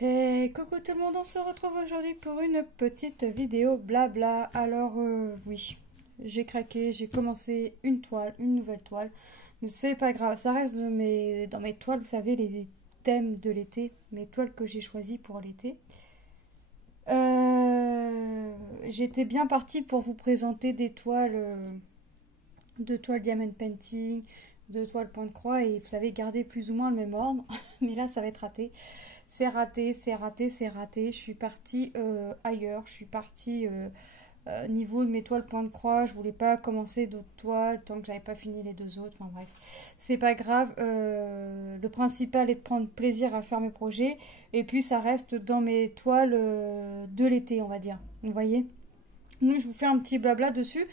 Et coucou tout le monde, on se retrouve aujourd'hui pour une petite vidéo blabla. Alors oui, j'ai craqué, j'ai commencé une toile, une nouvelle toile. Mais c'est pas grave, ça reste dans mes toiles, vous savez, les thèmes de l'été, mes toiles que j'ai choisies pour l'été. J'étais bien partie pour vous présenter des toiles, deux toiles diamond painting, deux toiles point de croix et vous savez, garder plus ou moins le même ordre. Mais là, ça va être raté. C'est raté, c'est raté, c'est raté. Je suis partie ailleurs. Je suis partie niveau de mes toiles point de croix. Je voulais pas commencer d'autres toiles tant que j'avais pas fini les deux autres. Enfin bref, c'est pas grave. Le principal est de prendre plaisir à faire mes projets. Et puis ça reste dans mes toiles de l'été, on va dire. Vous voyez? Donc je vous fais un petit blabla dessus.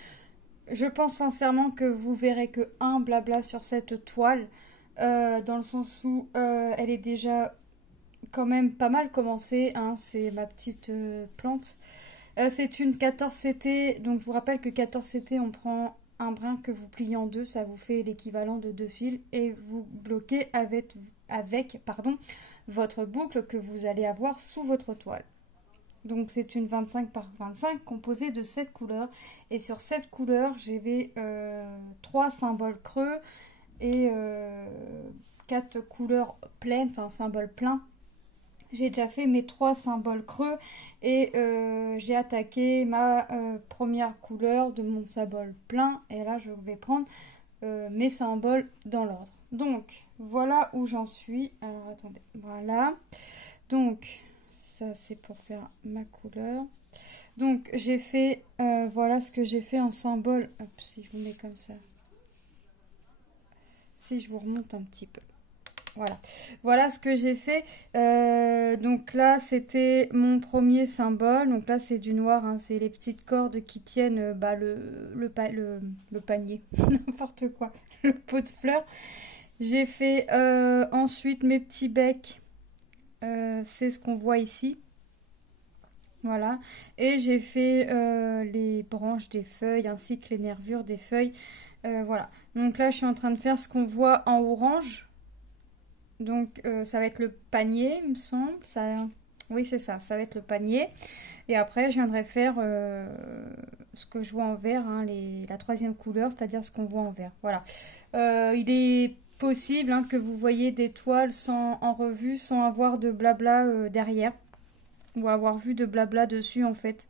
Je pense sincèrement que vous verrez que un blabla sur cette toile. Dans le sens où elle est déjà quand même pas mal commencé, hein, c'est ma petite plante. C'est une 14CT, donc je vous rappelle que 14CT, on prend un brin que vous pliez en deux, ça vous fait l'équivalent de deux fils, et vous bloquez avec votre boucle que vous allez avoir sous votre toile. Donc c'est une 25 par 25 composée de 7 couleurs, et sur cette couleur, j'ai 3 symboles creux et 4 couleurs pleines, enfin symboles pleins. J'ai déjà fait mes 3 symboles creux et j'ai attaqué ma première couleur de mon symbole plein. Et là, je vais prendre mes symboles dans l'ordre. Donc, voilà où j'en suis. Alors, attendez. Voilà. Donc, ça, c'est pour faire ma couleur. Donc, j'ai fait... voilà ce que j'ai fait en symbole. Hop, si je vous mets comme ça. Si je vous remonte un petit peu. Voilà, voilà ce que j'ai fait. Donc là, c'était mon premier symbole. Donc là, c'est du noir, hein. C'est les petites cordes qui tiennent le panier, n'importe quoi, le pot de fleurs. J'ai fait ensuite mes petits becs. C'est ce qu'on voit ici. Voilà. Et j'ai fait les branches des feuilles ainsi que les nervures des feuilles. Voilà. Donc là, je suis en train de faire ce qu'on voit en orange. Donc ça va être le panier, il me semble. Ça... Oui, c'est ça, ça va être le panier. Et après, je viendrai faire ce que je vois en vert, hein, la troisième couleur, c'est-à-dire ce qu'on voit en vert. Voilà. Il est possible hein, que vous voyez des toiles en revue sans avoir de blabla derrière. Ou avoir vu de blabla dessus en fait.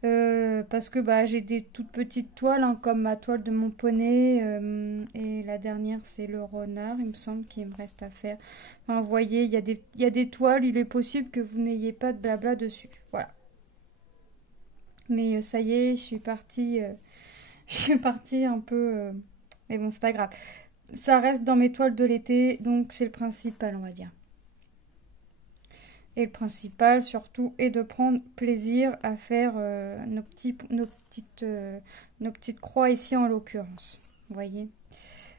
Parce que bah, j'ai des toutes petites toiles, hein, comme ma toile de mon poney. Et la dernière, c'est le renard, il me semble, qu'il me reste à faire. Enfin, vous voyez, il y a des toiles, il est possible que vous n'ayez pas de blabla dessus. Voilà. Mais ça y est, je suis partie, je suis partie un peu... mais bon, c'est pas grave. Ça reste dans mes toiles de l'été, donc c'est le principal, on va dire. Et le principal, surtout, est de prendre plaisir à faire nos petites croix ici, en l'occurrence. Vous voyez.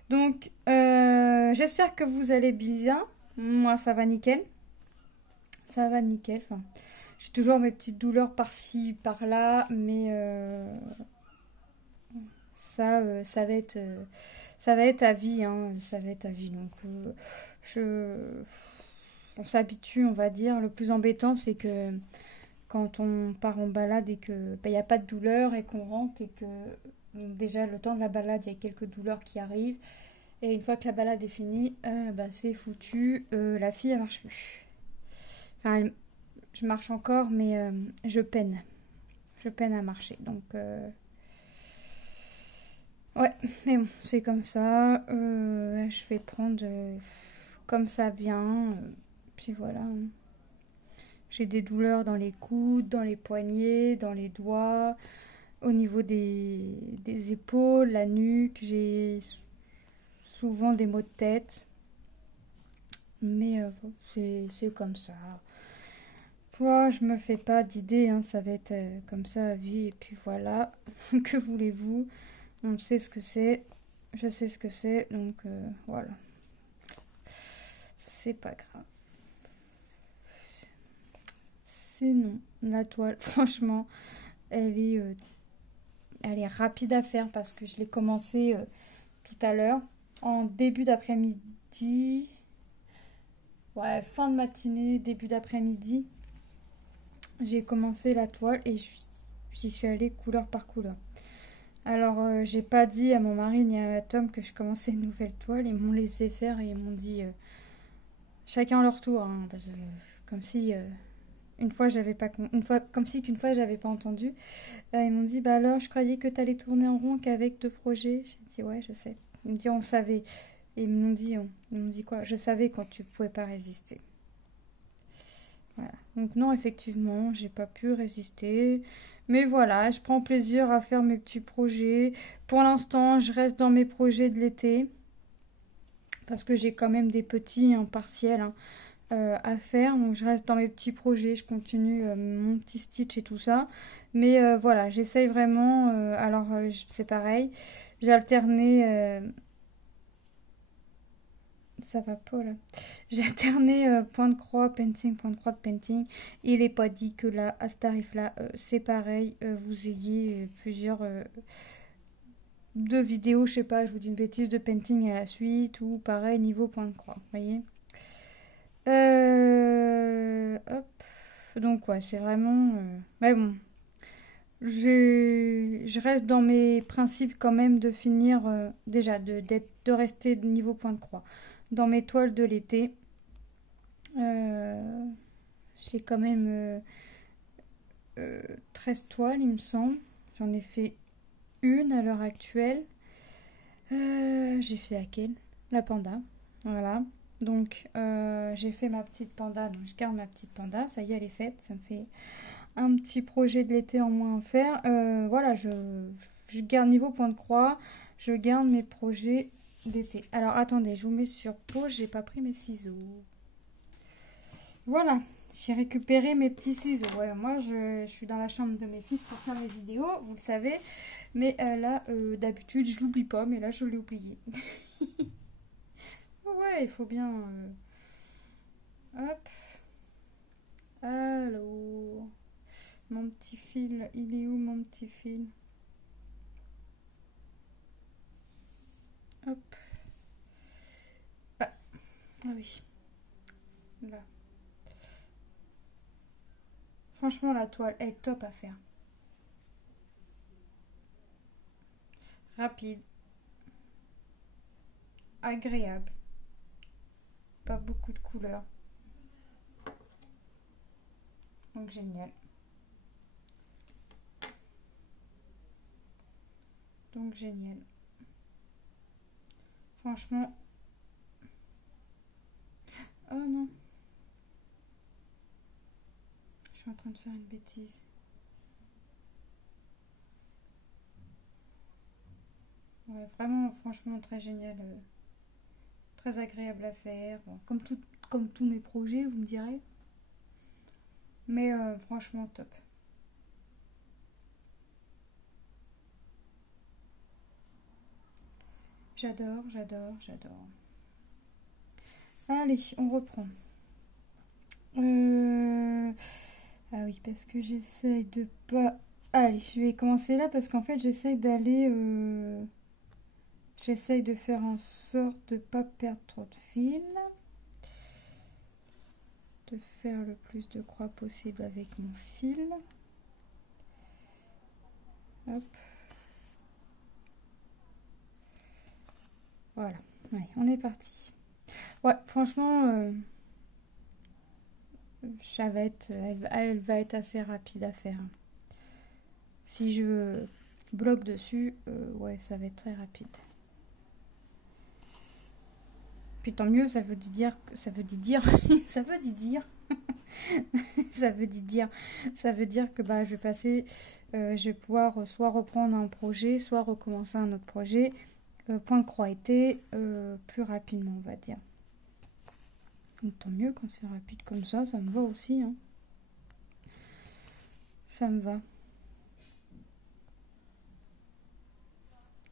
Donc, j'espère que vous allez bien. Moi, ça va nickel. Ça va nickel. Enfin, j'ai toujours mes petites douleurs par-ci, par-là, mais ça va être à vie. Hein, ça va être à vie. Donc, je on s'habitue, on va dire. Le plus embêtant, c'est que quand on part en balade et que il n'y a pas de douleur et qu'on rentre et que déjà le temps de la balade, il y a quelques douleurs qui arrivent. Et une fois que la balade est finie, c'est foutu. La fille, elle marche plus. Enfin, je marche encore, mais je peine. Je peine à marcher. Donc, ouais, mais bon, c'est comme ça. Je vais prendre comme ça vient. Puis voilà. J'ai des douleurs dans les coudes, dans les poignets, dans les doigts, au niveau des épaules, la nuque. J'ai souvent des maux de tête. Mais bon, c'est comme ça. Moi, je me fais pas d'idée, hein, ça va être comme ça à vie. Et puis voilà, que voulez-vous? On sait ce que c'est. Je sais ce que c'est, donc voilà. C'est pas grave. C'est non. La toile, franchement, elle est rapide à faire parce que je l'ai commencé tout à l'heure, en début d'après-midi. Ouais, fin de matinée, début d'après-midi, j'ai commencé la toile et j'y suis allée couleur par couleur. Alors, j'ai pas dit à mon mari ni à Tom que je commençais une nouvelle toile. Ils m'ont laissé faire et ils m'ont dit chacun leur tour, hein, parce que, comme si une fois j'avais pas une fois comme si qu'une fois j'avais pas entendu. Ils m'ont dit bah alors je croyais que t'allais tourner en rond qu'avec deux projets. J'ai dit ouais je sais. Ils me dit on savait. Et ils m'ont dit quoi? Je savais quand tu pouvais pas résister. Voilà. Donc non, effectivement, j'ai pas pu résister. Mais voilà, je prends plaisir à faire mes petits projets. Pour l'instant, je reste dans mes projets de l'été. Parce que j'ai quand même des petits en partiel hein, à faire. Donc je reste dans mes petits projets. Je continue mon petit stitch et tout ça. Mais voilà, j'essaye vraiment. C'est pareil. J'ai alterné. Ça va pas là. J'ai alterné point de croix, painting, point de croix de painting. Il n'est pas dit que là, à ce tarif-là, c'est pareil. Vous ayez plusieurs de vidéos, je sais pas, je vous dis une bêtise, de painting à la suite ou pareil niveau point de croix. Vous voyez. Hop. Donc ouais, c'est vraiment. Mais bon, je reste dans mes principes quand même de finir déjà de rester niveau point de croix. Dans mes toiles de l'été, euh, j'ai quand même 13 toiles, il me semble. J'en ai fait une à l'heure actuelle. J'ai fait laquelle? La panda. Voilà. Donc, j'ai fait ma petite panda. Donc, je garde ma petite panda. Ça y est, elle est faite. Ça me fait un petit projet de l'été en moins à faire. Voilà, je garde niveau point de croix. Je garde mes projets d'été. Alors, attendez, je vous mets sur pause. J'ai pas pris mes ciseaux. Voilà, j'ai récupéré mes petits ciseaux. Ouais, moi, je suis dans la chambre de mes fils pour faire mes vidéos, vous le savez. Mais là, d'habitude, je l'oublie pas, mais là, je l'ai oublié. Ouais, il faut bien... Hop. Alors... Mon petit fil, il est où mon petit fil? Hop. Ah, ah oui, là. Franchement, la toile est top à faire. Rapide, agréable, pas beaucoup de couleurs. Donc génial. Donc génial. Franchement... Oh non, je suis en train de faire une bêtise. Ouais, vraiment, franchement, très génial. Très agréable à faire. Bon, comme tous mes projets, vous me direz. Mais franchement, top. J'adore, j'adore, j'adore. Allez, on reprend. Ah oui, parce que j'essaye de pas... Allez, je vais commencer là parce qu'en fait, j'essaye d'aller... J'essaye de faire en sorte de pas perdre trop de fil. De faire le plus de croix possible avec mon fil. Hop. Voilà. Allez, on est parti. Ouais, franchement, elle va être assez rapide à faire. Si je bloque dessus, ouais, ça va être très rapide. Puis tant mieux, ça veut dire, ça veut dire, ça veut dire, ça veut dire, ça veut dire que bah je vais passer, je vais pouvoir soit reprendre un projet, soit recommencer un autre projet. Point de croix été plus rapidement, on va dire. Donc, tant mieux quand c'est rapide comme ça me va aussi. Hein. Ça me va.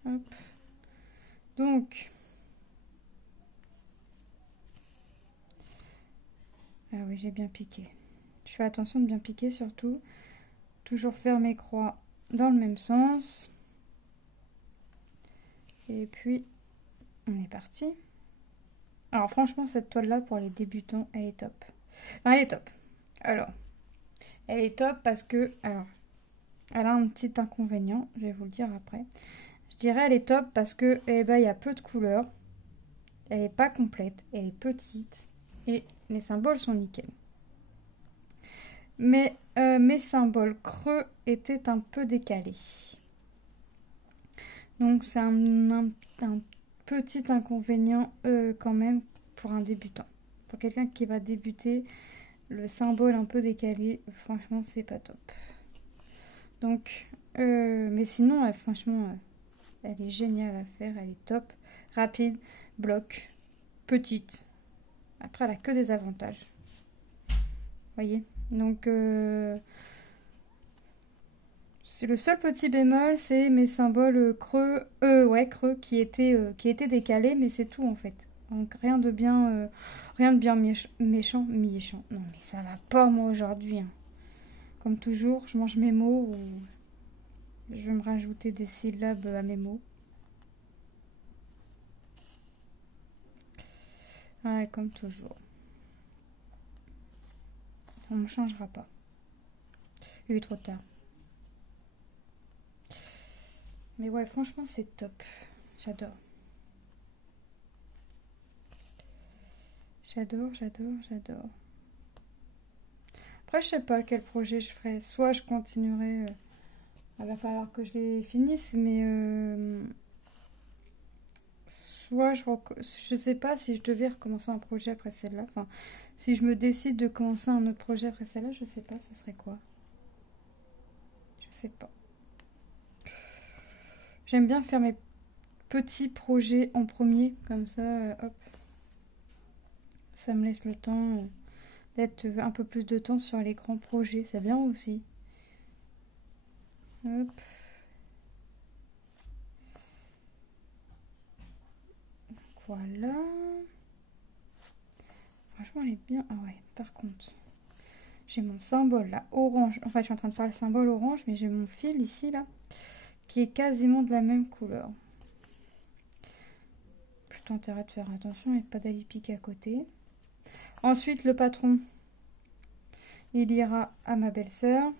Hop. Donc, ah oui, j'ai bien piqué. Je fais attention de bien piquer surtout. Toujours faire mes croix dans le même sens. Et puis, on est parti. Alors franchement, cette toile-là, pour les débutants, elle est top. Enfin, elle est top. Alors, elle est top parce que... Alors, elle a un petit inconvénient, je vais vous le dire après. Je dirais elle est top parce que eh ben, il y a peu de couleurs. Elle n'est pas complète, elle est petite. Et les symboles sont nickel. Mais mes symboles creux étaient un peu décalés. Donc c'est un petit inconvénient quand même pour un débutant. Pour quelqu'un qui va débuter, le symbole un peu décalé, franchement c'est pas top. Donc, mais sinon, franchement, elle est géniale à faire, elle est top, rapide, bloc, petite. Après, elle a que des avantages. Voyez. Donc, c'est le seul petit bémol, c'est mes symboles creux, creux qui étaient décalés, mais c'est tout en fait. Donc rien de bien méchant. Non, mais ça va pas moi aujourd'hui, hein. Comme toujours, je mange mes mots ou je vais me rajouter des syllabes à mes mots. Ouais, comme toujours. On ne changera pas. Il est trop tard. Mais ouais, franchement, c'est top. J'adore. J'adore. Après, je sais pas quel projet je ferai. Soit je continuerai. Il va falloir que je les finisse, mais soit je sais pas si je devais recommencer un projet après celle-là. Enfin, si je me décide de commencer un autre projet après celle-là, je sais pas, ce serait quoi. Je sais pas. J'aime bien faire mes petits projets en premier, comme ça, hop. Ça me laisse le temps d'être un peu plus de temps sur les grands projets. C'est bien aussi. Hop. Voilà. Franchement, elle est bien. Ah ouais, par contre, j'ai mon symbole là, orange. En fait, je suis en train de faire le symbole orange, mais j'ai mon fil ici, là, qui est quasiment de la même couleur. Plutôt intérêt de faire attention et de pas d'aller piquer à côté. Ensuite, le patron, il ira à ma belle-sœur.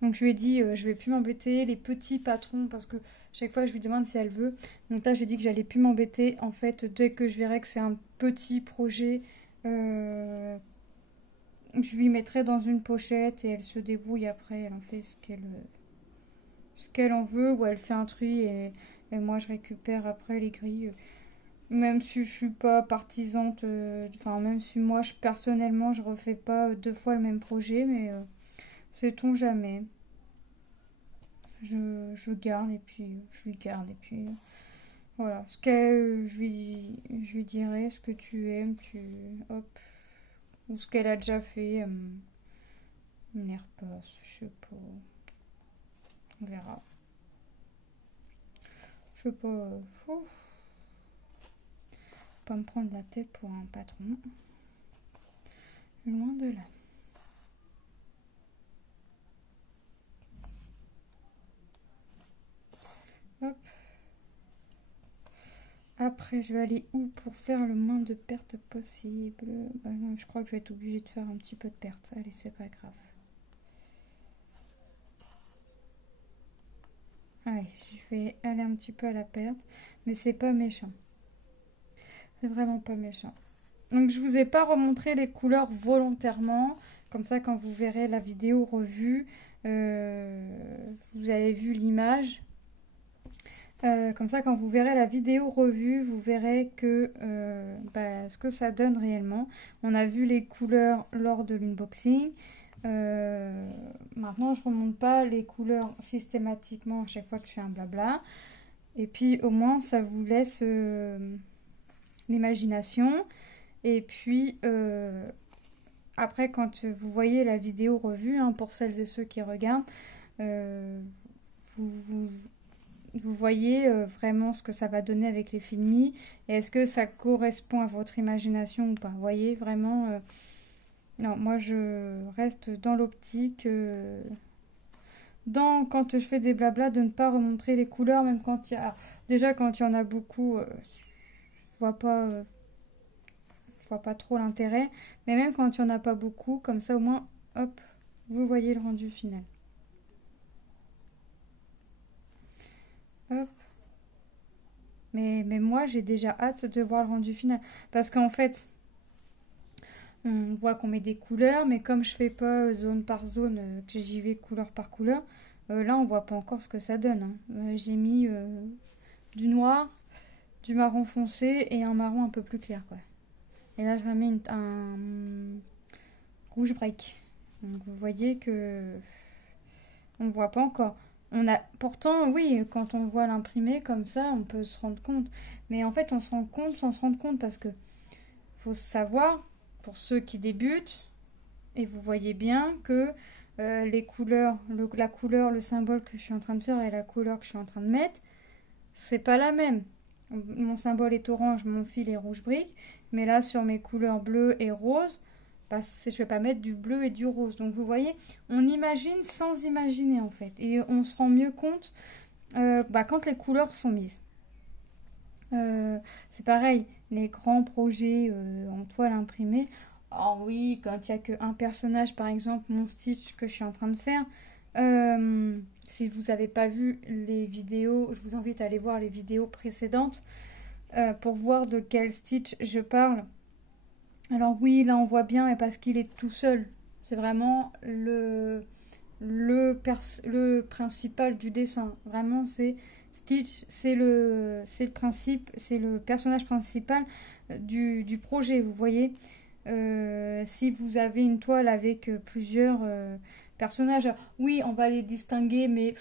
Donc je lui ai dit, je vais plus m'embêter, les petits patrons, parce que chaque fois je lui demande si elle veut. Donc là j'ai dit que j'allais plus m'embêter. En fait, dès que je verrai que c'est un petit projet, je lui mettrai dans une pochette et elle se débrouille après. Elle en fait ce qu'elle en veut, ou elle fait un tri et moi je récupère après les grilles. Même si je suis pas partisante, enfin même si moi personnellement je refais pas deux fois le même projet, mais sait-on jamais. Je garde et puis je lui garde et puis voilà. Ce qu'elle, je lui dirai ce que tu aimes, hop, ou ce qu'elle a déjà fait, une airpass, je sais pas, on verra. Je sais pas, faut pas me prendre la tête pour un patron, loin de là. Hop. Après, je vais aller où pour faire le moins de pertes possible? Bah non, je crois que je vais être obligée de faire un petit peu de pertes. Allez, c'est pas grave. Allez, je vais aller un petit peu à la perte, mais c'est pas méchant. C'est vraiment pas méchant. Donc je vous ai pas remontré les couleurs volontairement, comme ça quand vous verrez la vidéo revue, vous avez vu l'image. Comme ça quand vous verrez la vidéo revue, vous verrez que ce que ça donne réellement. On a vu les couleurs lors de l'unboxing. Maintenant je remonte pas les couleurs systématiquement à chaque fois que je fais un blabla. Et puis au moins ça vous laisse l'imagination. Et puis après quand vous voyez la vidéo revue, hein, pour celles et ceux qui regardent, vous voyez vraiment ce que ça va donner avec les filmis. Et est-ce que ça correspond à votre imagination ou pas? Vous voyez vraiment... non, moi je reste dans l'optique... quand je fais des blablas, de ne pas remontrer les couleurs, même quand il y a... Déjà, quand il y en a beaucoup, je vois pas vois pas trop l'intérêt. Mais même quand il n'y en a pas beaucoup, comme ça au moins, hop, vous voyez le rendu final. Hop. Mais moi, j'ai déjà hâte de voir le rendu final. Parce qu'en fait, on voit qu'on met des couleurs, mais comme je fais pas zone par zone, que j'y vais couleur par couleur, là, on voit pas encore ce que ça donne, hein. J'ai mis du noir, du marron foncé et un marron un peu plus clair, quoi. Et là, je remets un rouge break. Donc, vous voyez que on voit pas encore. Pourtant, oui, quand on voit l'imprimé comme ça, on peut se rendre compte. Mais en fait, on se rend compte sans se rendre compte parce que faut savoir, pour ceux qui débutent, et vous voyez bien que les couleurs, la couleur, le symbole que je suis en train de faire et la couleur que je suis en train de mettre, c'est pas la même. Mon symbole est orange, mon fil est rouge brique, mais là sur mes couleurs bleues et roses, bah, je vais pas mettre du bleu et du rose. Donc vous voyez, on imagine sans imaginer en fait, et on se rend mieux compte quand les couleurs sont mises. C'est pareil, les grands projets en toile imprimée. Oh oui, quand il n'y a qu'un personnage, par exemple, mon Stitch que je suis en train de faire. Si vous n'avez pas vu les vidéos, je vous invite à aller voir les vidéos précédentes pour voir de quel Stitch je parle. Alors oui, là on voit bien, mais parce qu'il est tout seul. C'est vraiment le principal du dessin. Vraiment, c'est Stitch, c'est le principe, c'est le personnage principal du projet, vous voyez. Si vous avez une toile avec plusieurs personnages, oui, on va les distinguer, mais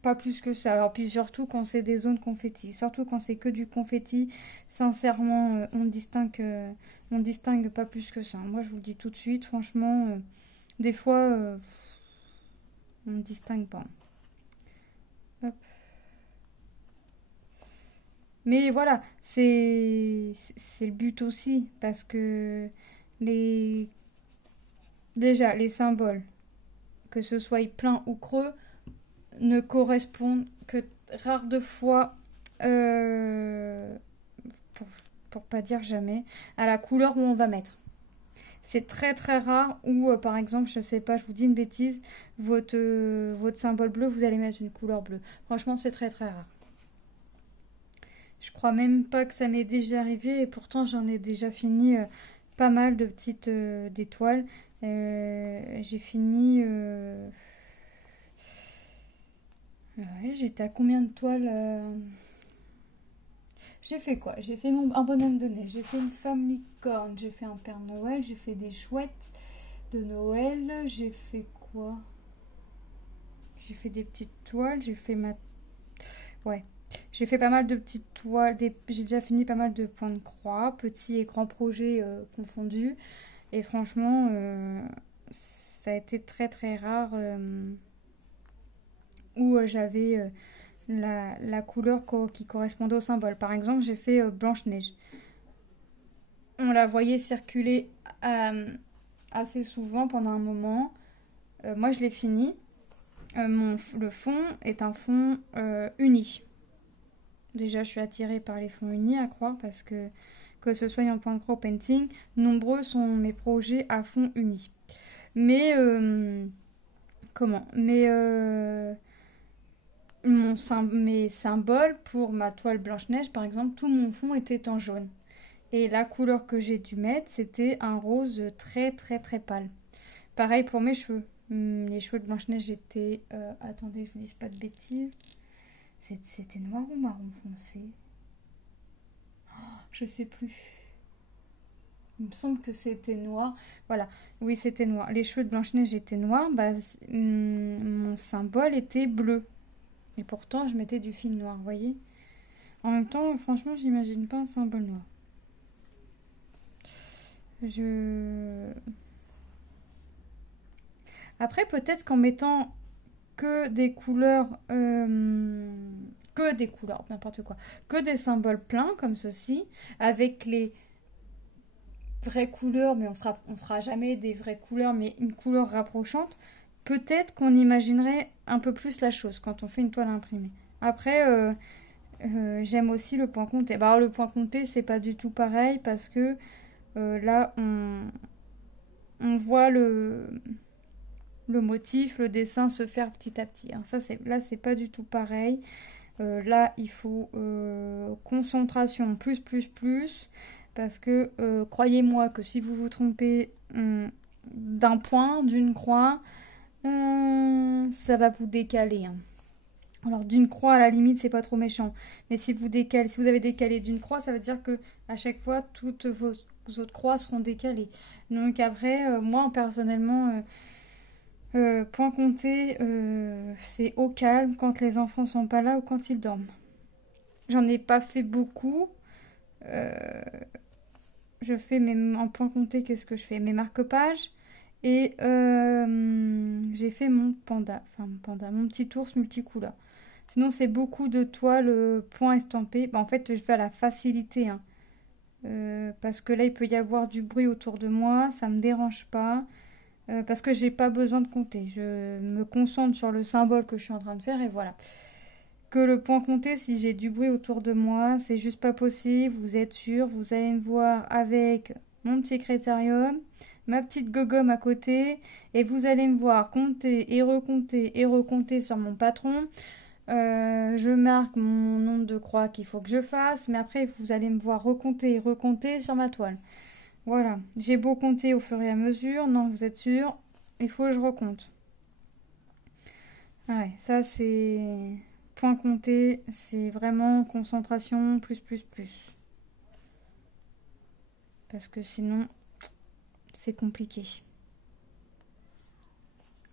pas plus que ça. Alors, puis surtout quand c'est des zones confetti, surtout quand c'est que du confetti, sincèrement, on distingue pas plus que ça. Moi, je vous le dis tout de suite, franchement, des fois, on ne distingue pas. Hop. Mais voilà, c'est le but aussi, parce que déjà, les symboles, que ce soit plein ou creux, ne correspondent que rare de fois, pour pas dire jamais, à la couleur où on va mettre. C'est très très rare où, par exemple, je sais pas, je vous dis une bêtise, votre symbole bleu, vous allez mettre une couleur bleue. Franchement, c'est très très rare. Je crois même pas que ça m'est déjà arrivé et pourtant j'en ai déjà fini pas mal de petites d'étoiles. J'ai fini... Ouais, j'étais à combien de toiles J'ai fait quoi? J'ai fait un bonhomme de neige, j'ai fait une femme licorne, j'ai fait un Père Noël, j'ai fait des chouettes de Noël, j'ai fait quoi? J'ai fait des petites toiles, j'ai fait ma... Ouais. J'ai fait pas mal de petites toiles, j'ai déjà fini pas mal de points de croix, petits et grands projets confondus. Et franchement, ça a été très très rare où j'avais la couleur qui correspondait au symbole. Par exemple, j'ai fait Blanche-Neige. On la voyait circuler assez souvent pendant un moment. Moi, je l'ai fini. Le fond est un fond uni. Déjà, je suis attirée par les fonds unis, à croire, parce que ce soit en point de croix ou painting, nombreux sont mes projets à fond uni. Mais, mes symboles pour ma toile Blanche-Neige, par exemple, tout mon fond était en jaune. Et la couleur que j'ai dû mettre, c'était un rose très très très pâle. Pareil pour mes cheveux. Les cheveux de Blanche-Neige étaient... attendez, je ne dis pas de bêtises. C'était noir ou marron foncé? Je sais plus. Il me semble que c'était noir. Voilà, oui, c'était noir. Les cheveux de Blanche-Neige étaient noirs. Mon symbole était bleu. Et pourtant, je mettais du fil noir, vous voyez. En même temps, franchement, j'imagine pas un symbole noir. Après, peut-être qu'en mettant que des couleurs, n'importe quoi, que des symboles pleins comme ceci, avec les vraies couleurs, mais on sera jamais des vraies couleurs, mais une couleur rapprochante, peut-être qu'on imaginerait un peu plus la chose quand on fait une toile imprimée. Après, j'aime aussi le point compté. Le point compté, c'est pas du tout pareil parce que Là, on voit le motif, le dessin se faire petit à petit, hein. Ça, là, c'est pas du tout pareil. Là, il faut concentration, plus, parce que croyez-moi que si vous vous trompez d'un point, d'une croix, ça va vous décaler, hein. Alors d'une croix à la limite c'est pas trop méchant, mais si vous décalez, si vous avez décalé d'une croix, ça veut dire que à chaque fois toutes vos autres croix seront décalées. Donc après, moi personnellement, point compté, c'est au calme quand les enfants sont pas là ou quand ils dorment. J'en ai pas fait beaucoup. euh, je fais en point compté, qu'est-ce que je fais? Mes marque-pages. Et j'ai fait mon panda, enfin mon panda, mon petit ours multicouleur. Sinon, c'est beaucoup de toiles point estampé. Bah, en fait, je vais à la facilité, hein. Parce que là, il peut y avoir du bruit autour de moi, ça me dérange pas. Parce que j'ai pas besoin de compter. Je me concentre sur le symbole que je suis en train de faire et voilà. Que le point compté, si j'ai du bruit autour de moi, c'est juste pas possible. Vous êtes sûr, vous allez me voir avec mon petit critérium, ma petite gogomme à côté, et vous allez me voir compter et recompter sur mon patron. Je marque mon nombre de croix qu'il faut que je fasse, mais après vous allez me voir recompter et recompter sur ma toile. Voilà, j'ai beau compter au fur et à mesure, non, vous êtes sûr, il faut que je recompte. Ouais, ça c'est point compté, c'est vraiment concentration plus. Parce que sinon, c'est compliqué.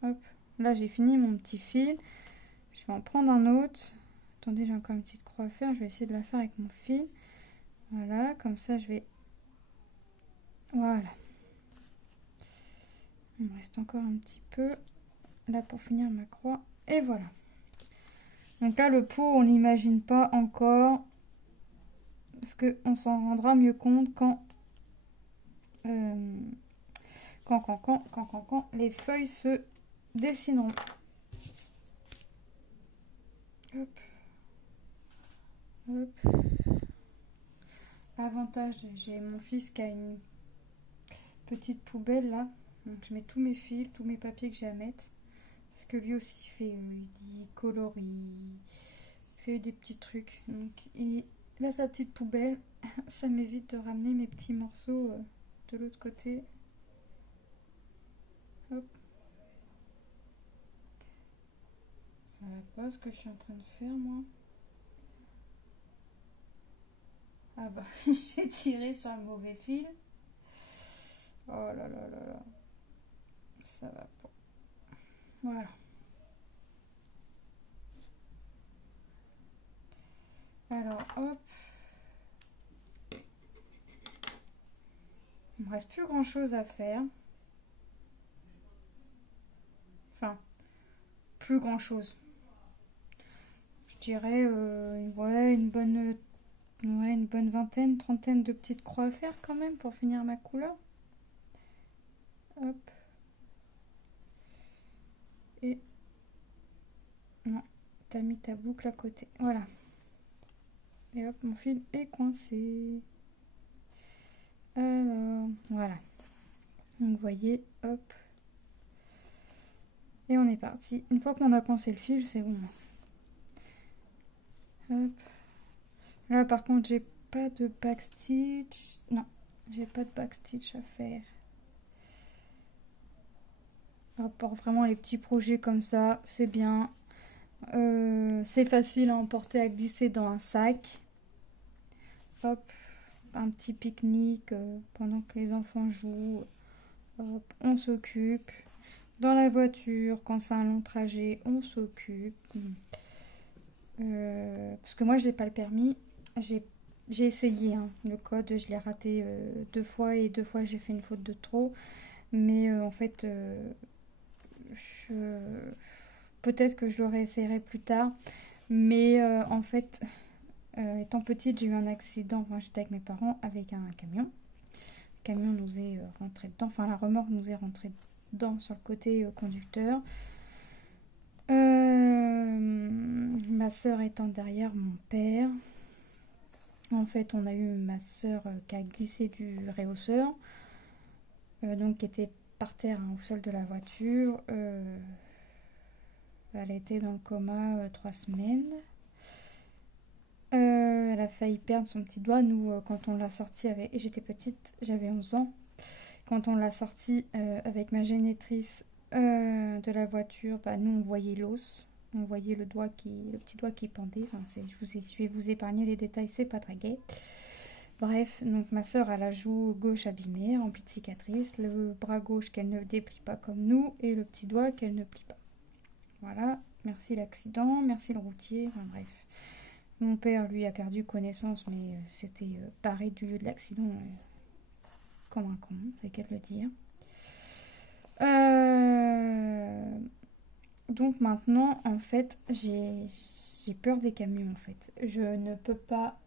Hop, là j'ai fini mon petit fil. Je vais en prendre un autre. Attendez, j'ai encore une petite croix à faire. Je vais essayer de la faire avec mon fil. Voilà, comme ça je vais... Voilà. Il me reste encore un petit peu là pour finir ma croix. Et voilà. Donc là, le pot, on l'imagine pas encore. Parce qu'on s'en rendra mieux compte euh, quand les feuilles se dessineront. Hop. Hop. Avantage, j'ai mon fils qui a une petite poubelle là. Donc je mets tous mes fils, tous mes papiers que j'ai à mettre. Parce que lui aussi il colorie, il fait des petits trucs. Donc il a sa petite poubelle. Ça m'évite de ramener mes petits morceaux de l'autre côté. Hop. Ça va pas ce que je suis en train de faire moi. Ah bah j'ai tiré sur le mauvais fil. Oh là là là là. Ça va pas. Voilà. Alors hop. Il me reste plus grand chose à faire. Enfin, plus grand chose. Je dirais ouais, une bonne vingtaine, trentaine de petites croix à faire quand même pour finir ma couleur. Hop. Et non, t'as mis ta boucle à côté. Voilà. Et hop, mon fil est coincé. Alors, voilà. Donc, vous voyez, hop. Et on est parti. Une fois qu'on a coincé le fil, c'est bon. Hop. Là, par contre, j'ai pas de backstitch. Non, j'ai pas de backstitch à faire. Pour vraiment les petits projets comme ça, c'est bien. C'est facile à emporter, à glisser dans un sac. Hop, un petit pique-nique pendant que les enfants jouent. Hop, on s'occupe. Dans la voiture, quand c'est un long trajet, on s'occupe. Parce que moi, j'ai pas le permis. J'ai essayé, hein, le code, je l'ai raté 2 fois et 2 fois j'ai fait une faute de trop. Mais en fait, peut-être que je le réessayerai plus tard. Mais en fait, étant petite, j'ai eu un accident. Enfin, j'étais avec mes parents avec un camion. Le camion nous est rentré dedans. Enfin, la remorque nous est rentrée dedans sur le côté conducteur. Ma soeur étant derrière mon père. En fait, on a eu ma soeur qui a glissé du réhausseur, donc qui était par terre hein, au sol de la voiture. Elle a été dans le coma 3 semaines. Elle a failli perdre son petit doigt. Nous, quand on l'a sorti avec... Et j'étais petite, j'avais 11 ans. Quand on l'a sorti avec ma génitrice de la voiture, bah, nous, on voyait l'os. On voyait le petit doigt qui pendait. Enfin, je vais vous épargner les détails, c'est pas très gai. Bref, donc ma soeur a la joue gauche abîmée, remplie de cicatrices, le bras gauche qu'elle ne déplie pas comme nous, et le petit doigt qu'elle ne plie pas. Voilà, merci l'accident, merci le routier, enfin bref. Mon père, lui, a perdu connaissance, mais c'était barré du lieu de l'accident comme un con, c'est qu'à le dire. Donc maintenant, en fait, j'ai peur des camions, en fait. Je ne peux pas...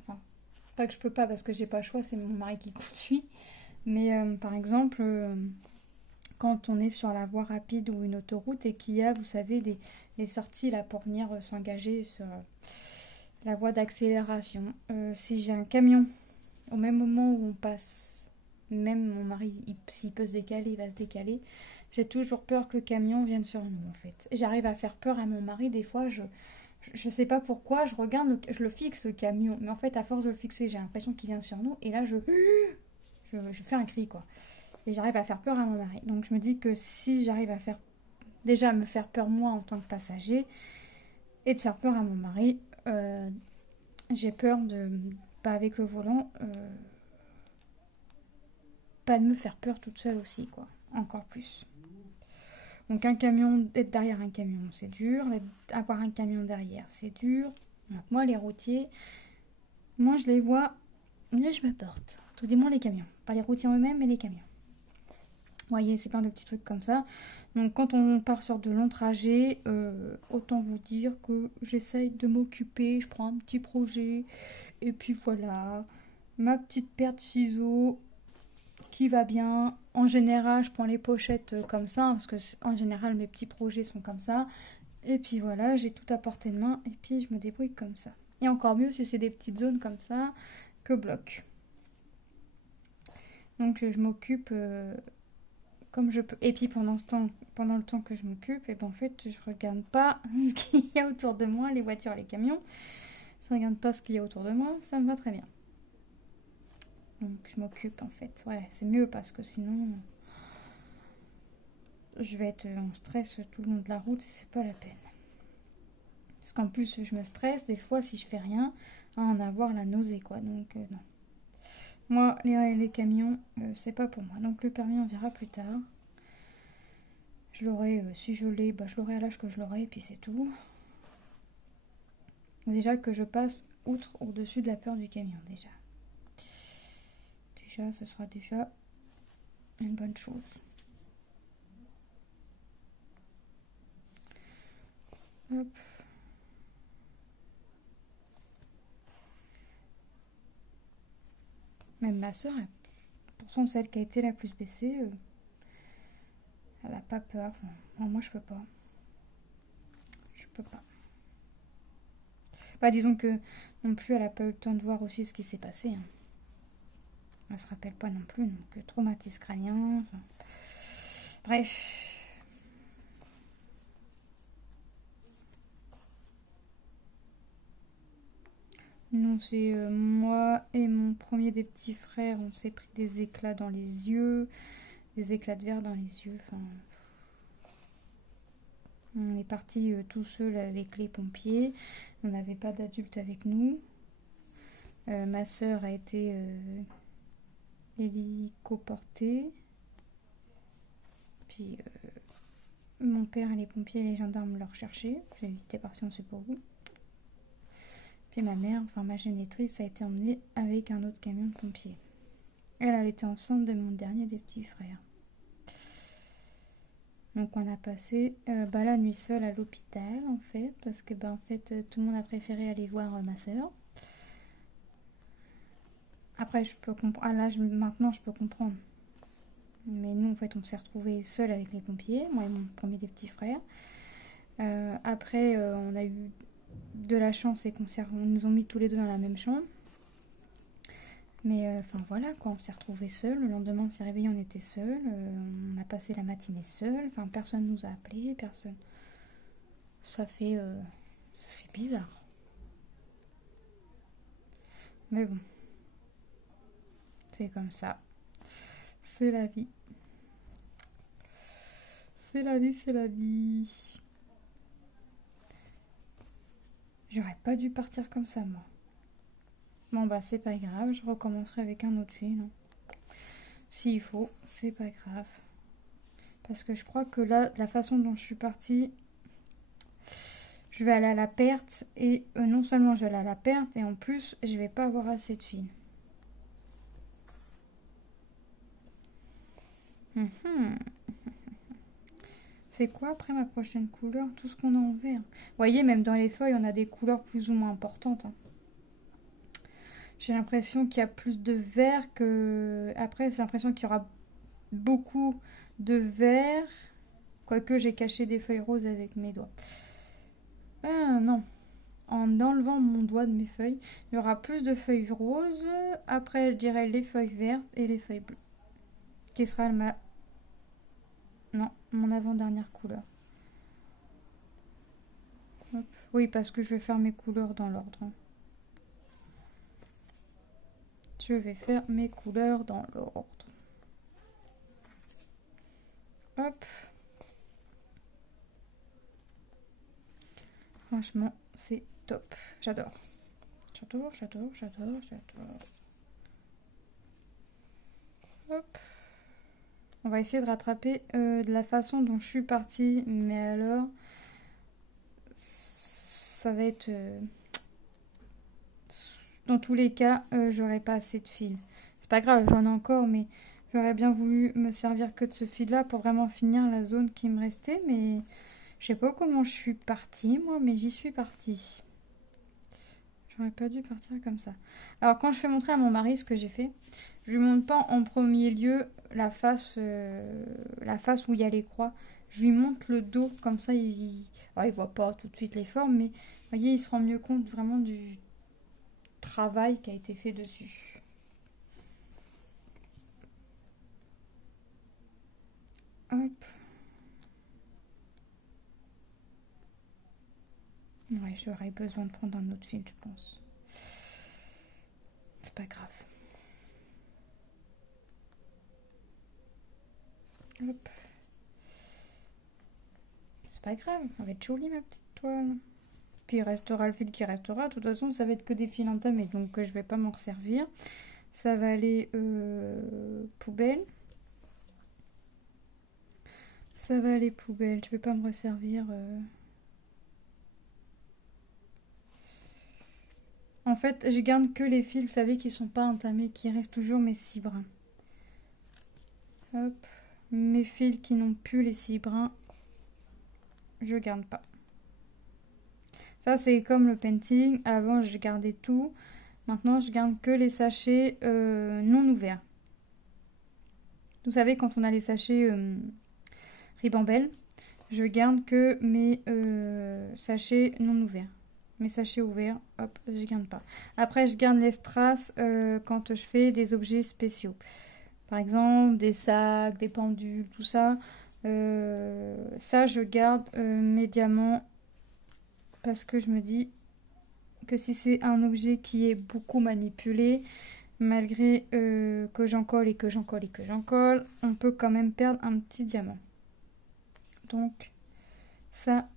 Enfin, pas que je peux pas parce que j'ai pas le choix, c'est mon mari qui conduit. Mais par exemple, quand on est sur la voie rapide ou une autoroute et qu'il y a, vous savez, les sorties là pour venir s'engager sur la voie d'accélération. Si j'ai un camion, au même moment où on passe, même mon mari, s'il peut se décaler, il va se décaler. J'ai toujours peur que le camion vienne sur nous, en fait. Et j'arrive à faire peur à mon mari, des fois, je sais pas pourquoi, je regarde, je le fixe le camion, mais en fait, à force de le fixer, j'ai l'impression qu'il vient sur nous, et là, je fais un cri, quoi. Et j'arrive à faire peur à mon mari. Donc je me dis que si j'arrive à déjà me faire peur moi en tant que passager, et de faire peur à mon mari, j'ai peur de, pas avec le volant, pas de me faire peur toute seule aussi, quoi. Encore plus. Donc être derrière un camion, c'est dur. Avoir un camion derrière, c'est dur. Donc moi, les routiers, moi je les vois, mais je me porte. Tout du moins les camions. Pas les routiers eux-mêmes, mais les camions. Vous voyez, c'est plein de petits trucs comme ça. Donc quand on part sur de longs trajets, autant vous dire que j'essaye de m'occuper. Je prends un petit projet. Et puis voilà, ma petite paire de ciseaux qui va bien. En général, je prends les pochettes comme ça, parce que en général, mes petits projets sont comme ça. Et puis voilà, j'ai tout à portée de main, et puis je me débrouille comme ça. Et encore mieux si c'est des petites zones comme ça que bloc. Donc je m'occupe comme je peux. Et puis pendant le temps que je m'occupe, et ben en fait, je regarde pas ce qu'il y a autour de moi, les voitures, les camions. Je regarde pas ce qu'il y a autour de moi, ça me va très bien. Donc je m'occupe en fait. Ouais, c'est mieux parce que sinon je vais être en stress tout le long de la route et c'est pas la peine. Parce qu'en plus je me stresse des fois si je fais rien à en avoir la nausée quoi. Donc non. Moi les camions c'est pas pour moi. Donc le permis on verra plus tard. Je l'aurai si je l'ai, bah, je l'aurai à l'âge que je l'aurai et puis c'est tout. Déjà que je passe outre au-dessus de la peur du camion déjà. Déjà ce sera déjà une bonne chose. Hop. Même ma soeur, pourtant celle qui a été la plus baissée, elle a pas peur. Enfin, moi je peux pas. Je peux pas. Bah disons que non plus elle a pas eu le temps de voir aussi ce qui s'est passé. Hein. Elle se rappelle pas non plus, donc traumatisme crânien. Enfin... Bref. Non, c'est moi et mon premier des petits frères, on s'est pris des éclats dans les yeux, des éclats de verre dans les yeux. Enfin, on est parti tout seul avec les pompiers. On n'avait pas d'adulte avec nous. Ma soeur a été hélicoportée. Puis mon père et les pompiers et les gendarmes l'ont recherché. J'étais partie, on ne sait pas où. Puis ma mère, enfin ma génitrice, a été emmenée avec un autre camion de pompiers. Elle était enceinte de mon dernier des petits frères. Donc on a passé la nuit seule à l'hôpital en fait, parce que en fait tout le monde a préféré aller voir ma soeur. Après je peux comprendre, maintenant je peux comprendre. Mais nous en fait on s'est retrouvés seuls avec les pompiers, moi et mon premier des petits frères. Après on a eu de la chance et qu'on nous ont mis tous les deux dans la même chambre. Mais enfin voilà quoi, on s'est retrouvés seuls. Le lendemain, on s'est réveillés, on était seuls. On a passé la matinée seuls. Enfin, personne nous a appelés, personne. Ça fait bizarre. Mais bon, c'est comme ça. C'est la vie. C'est la vie, c'est la vie. J'aurais pas dû partir comme ça, moi. Bon, bah, c'est pas grave. Je recommencerai avec un autre fil. S'il faut, c'est pas grave. Parce que je crois que là, de la façon dont je suis partie, je vais aller à la perte. Et non seulement je vais aller à la perte, et en plus, je vais pas avoir assez de fils. C'est quoi après ma prochaine couleur? Tout ce qu'on a en vert. Vous voyez, même dans les feuilles, on a des couleurs plus ou moins importantes. J'ai l'impression qu'il y a plus de vert que... Après, j'ai l'impression qu'il y aura beaucoup de vert. Quoique j'ai caché des feuilles roses avec mes doigts. Ah non. En enlevant mon doigt de mes feuilles, il y aura plus de feuilles roses. Après, je dirais les feuilles vertes et les feuilles bleues. Qui sera ma... Non, mon avant-dernière couleur. Hop. Oui, parce que je vais faire mes couleurs dans l'ordre. Je vais faire mes couleurs dans l'ordre. Hop. Franchement, c'est top. J'adore. J'adore, j'adore, j'adore, j'adore. Hop. On va essayer de rattraper de la façon dont je suis partie. Mais alors, ça va être... dans tous les cas, j'aurai pas assez de fil. C'est pas grave, j'en ai encore, mais j'aurais bien voulu me servir que de ce fil-là pour vraiment finir la zone qui me restait. Mais je sais pas comment je suis partie, moi, mais j'y suis partie. J'aurais pas dû partir comme ça. Alors, quand je fais montrer à mon mari ce que j'ai fait, je lui montre pas en premier lieu la face où il y a les croix. Je lui montre le dos, comme ça, il voit pas tout de suite les formes, mais vous voyez, il se rend mieux compte vraiment du travail qui a été fait dessus. Hop. Ouais, j'aurais besoin de prendre un autre fil, je pense. C'est pas grave. Hop. C'est pas grave, ça va être joli ma petite toile. Puis il restera le fil qui restera. De toute façon, ça va être que des fils entamés, donc je vais pas m'en resservir. Ça va aller poubelle. Ça va aller poubelle. Je vais pas me resservir. En fait, je garde que les fils, vous savez, qui sont pas entamés, qui restent toujours mes 6 brins. Hop. Mes fils qui n'ont plus les 6 brins, je garde pas. Ça, c'est comme le painting. Avant, je gardais tout. Maintenant, je garde que les sachets non ouverts. Vous savez, quand on a les sachets Ribambelle, je garde que mes sachets non ouverts. Mes sachets ouverts, hop, je garde pas. Après, je garde les strass quand je fais des objets spéciaux. Par exemple, des sacs, des pendules, tout ça. Ça, je garde mes diamants parce que je me dis que si c'est un objet qui est beaucoup manipulé, malgré que j'en colle et que j'en colle et que j'en colle, on peut quand même perdre un petit diamant. Donc, ça,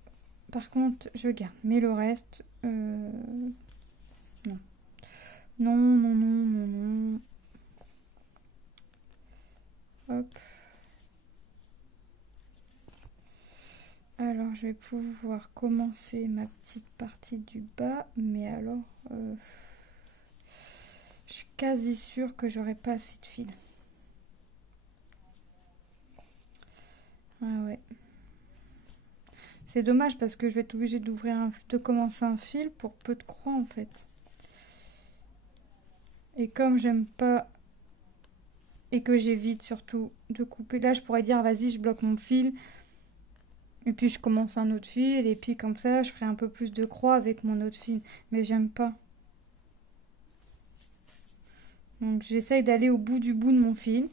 par contre, je garde. Mais le reste, non. Non, non, non, non, non. Hop. Alors, je vais pouvoir commencer ma petite partie du bas. Mais alors, je suis quasi sûre que j'aurai pas assez de fil. Ah ouais. C'est dommage parce que je vais être obligée de commencer un fil pour peu de croix en fait. Et comme j'aime pas et que j'évite surtout de couper, là je pourrais dire vas-y je bloque mon fil et puis je commence un autre fil et puis comme ça je ferai un peu plus de croix avec mon autre fil. Mais j'aime pas. Donc j'essaye d'aller au bout du bout de mon fil.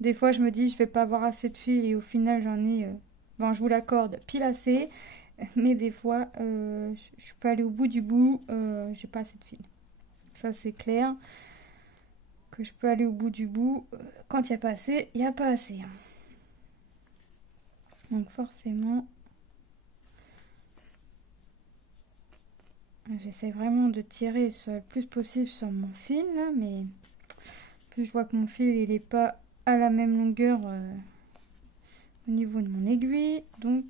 Des fois je me dis je vais pas avoir assez de fil et au final j'en ai, bon je vous l'accorde, pile assez. Mais des fois je peux aller au bout du bout, j'ai pas assez de fil. Ça c'est clair que je peux aller au bout du bout. Quand il n'y a pas assez, il n'y a pas assez. Donc forcément, j'essaie vraiment de tirer le plus possible sur mon fil, là, mais plus je vois que mon fil il n'est pas à la même longueur au niveau de mon aiguille, donc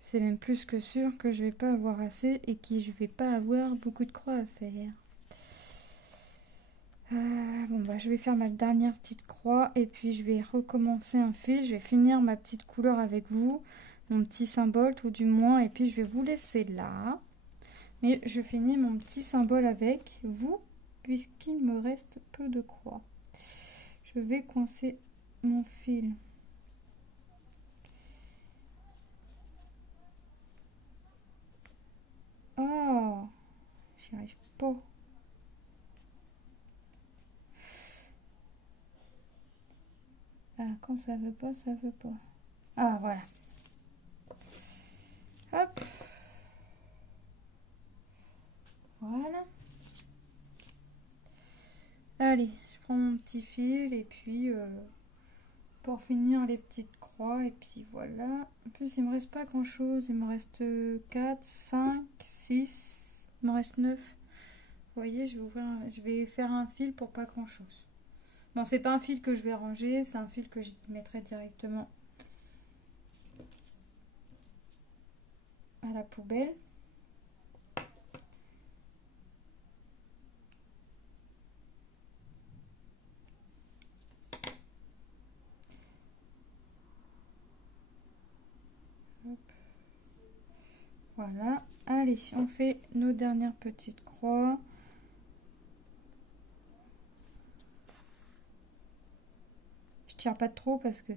c'est même plus que sûr que je vais pas avoir assez et que je vais pas avoir beaucoup de croix à faire. Bon bah je vais faire ma dernière petite croix et puis je vais recommencer un fil, je vais finir ma petite couleur avec vous, mon petit symbole tout du moins, et puis je vais vous laisser là. Mais je finis mon petit symbole avec vous puisqu'il me reste peu de croix. Je vais coincer mon fil. Oh, j'y arrive pas. Ah, quand ça veut pas, ça veut pas. Ah, voilà. Hop. Voilà. Allez, je prends mon petit fil et puis pour finir les petites croix et puis voilà. En plus, il me reste pas grand chose. Il me reste 4, 5, 6. Il me reste 9. Vous voyez, je vais faire un fil pour pas grand chose. Non, c'est pas un fil que je vais ranger, c'est un fil que je mettrai directement à la poubelle. Hop. Voilà. Allez, on fait nos dernières petites croix. Je tire pas de trop parce que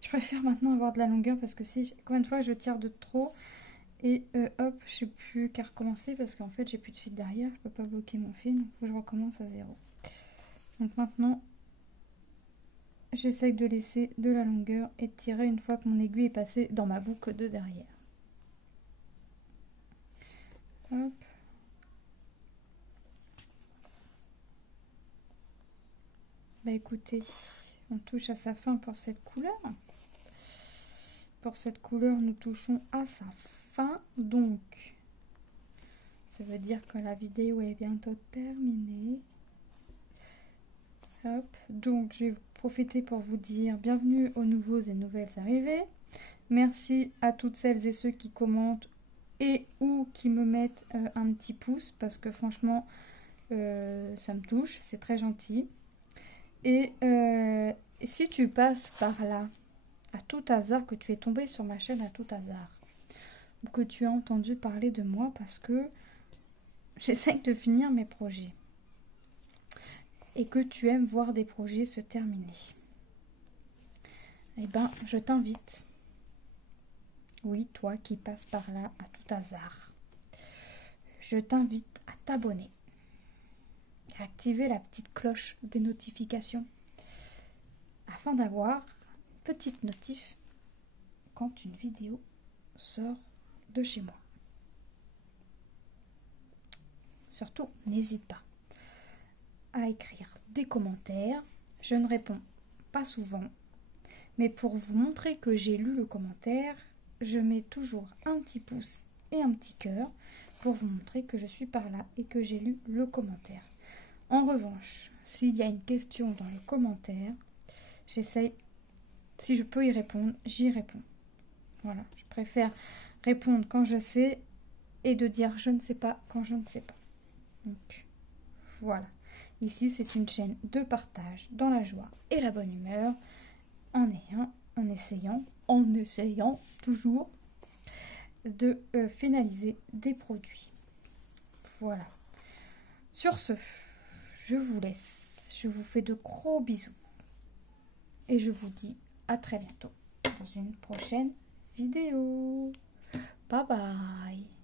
je préfère maintenant avoir de la longueur parce que si, combien de fois je tire de trop et hop, je sais plus qu'à recommencer parce qu'en fait j'ai plus de fil derrière, je peux pas bloquer mon fil, donc il faut que je recommence à zéro. Donc maintenant, j'essaye de laisser de la longueur et de tirer une fois que mon aiguille est passée dans ma boucle de derrière. Hop. Bah écoutez, on touche à sa fin pour cette couleur. Pour cette couleur, nous touchons à sa fin. Donc, ça veut dire que la vidéo est bientôt terminée. Hop. Donc, je vais profiter pour vous dire bienvenue aux nouveaux et nouvelles arrivées. Merci à toutes celles et ceux qui commentent et ou qui me mettent un petit pouce parce que franchement, ça me touche. C'est très gentil. Et si tu passes par là, à tout hasard, que tu es tombé sur ma chaîne à tout hasard, ou que tu as entendu parler de moi parce que j'essaie de finir mes projets, et que tu aimes voir des projets se terminer, eh ben, je t'invite, oui, toi qui passes par là à tout hasard, je t'invite à t'abonner, à activer la petite cloche des notifications, afin d'avoir petite notif quand une vidéo sort de chez moi. Surtout, n'hésite pas à écrire des commentaires. Je ne réponds pas souvent, mais pour vous montrer que j'ai lu le commentaire, je mets toujours un petit pouce et un petit cœur pour vous montrer que je suis par là et que j'ai lu le commentaire. En revanche, s'il y a une question dans le commentaire, j'essaye, si je peux y répondre, j'y réponds. Voilà, je préfère répondre quand je sais et de dire je ne sais pas quand je ne sais pas. Donc, voilà. Ici, c'est une chaîne de partage dans la joie et la bonne humeur, en essayant toujours de finaliser des produits. Voilà. Sur ce, je vous laisse. Je vous fais de gros bisous. Et je vous dis à très bientôt dans une prochaine vidéo. Bye bye.